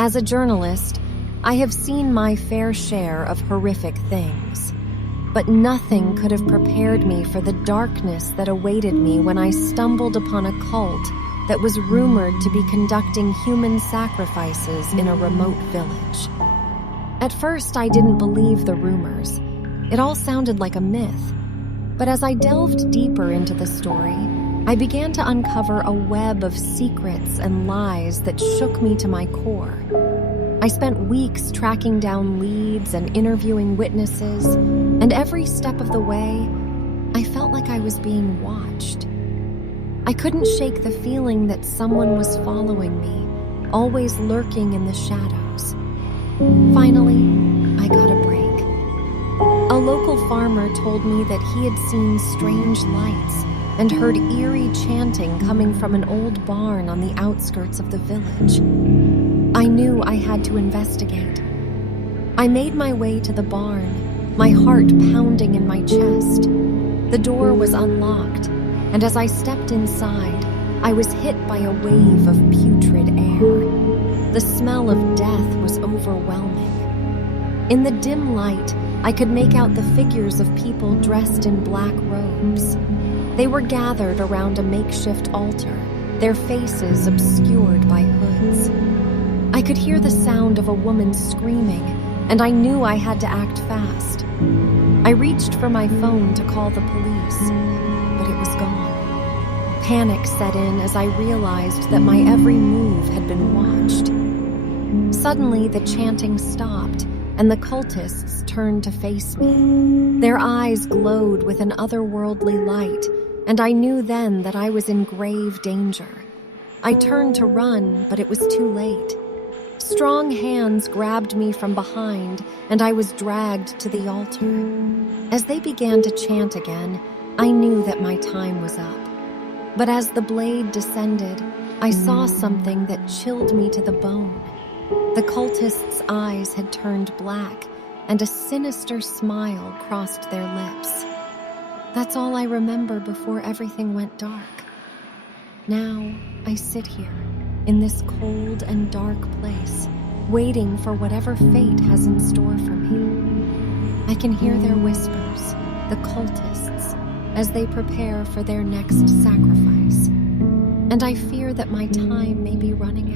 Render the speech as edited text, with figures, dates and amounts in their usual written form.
As a journalist, I have seen my fair share of horrific things, but nothing could have prepared me for the darkness that awaited me when I stumbled upon a cult that was rumored to be conducting human sacrifices in a remote village. At first, I didn't believe the rumors. It all sounded like a myth. But as I delved deeper into the story, I began to uncover a web of secrets and lies that shook me to my core. I spent weeks tracking down leads and interviewing witnesses, and every step of the way, I felt like I was being watched. I couldn't shake the feeling that someone was following me, always lurking in the shadows. Finally, I got a break. A local farmer told me that he had seen strange lights and heard eerie chanting coming from an old barn on the outskirts of the village. I knew I had to investigate. I made my way to the barn, my heart pounding in my chest. The door was unlocked, and as I stepped inside, I was hit by a wave of putrid air. The smell of death was overwhelming. In the dim light, I could make out the figures of people dressed in black robes. They were gathered around a makeshift altar, their faces obscured by hoods. I could hear the sound of a woman screaming, and I knew I had to act fast. I reached for my phone to call the police, but it was gone. Panic set in as I realized that my every move had been watched. Suddenly, the chanting stopped, and the cultists turned to face me. Their eyes glowed with an otherworldly light, and I knew then that I was in grave danger. I turned to run, but it was too late. Strong hands grabbed me from behind, and I was dragged to the altar. As they began to chant again, I knew that my time was up. But as the blade descended, I saw something that chilled me to the bone. The cultists' eyes had turned black, and a sinister smile crossed their lips. That's all I remember before everything went dark. Now I sit here, in this cold and dark place, waiting for whatever fate has in store for me. I can hear their whispers, the cultists, as they prepare for their next sacrifice. And I fear that my time may be running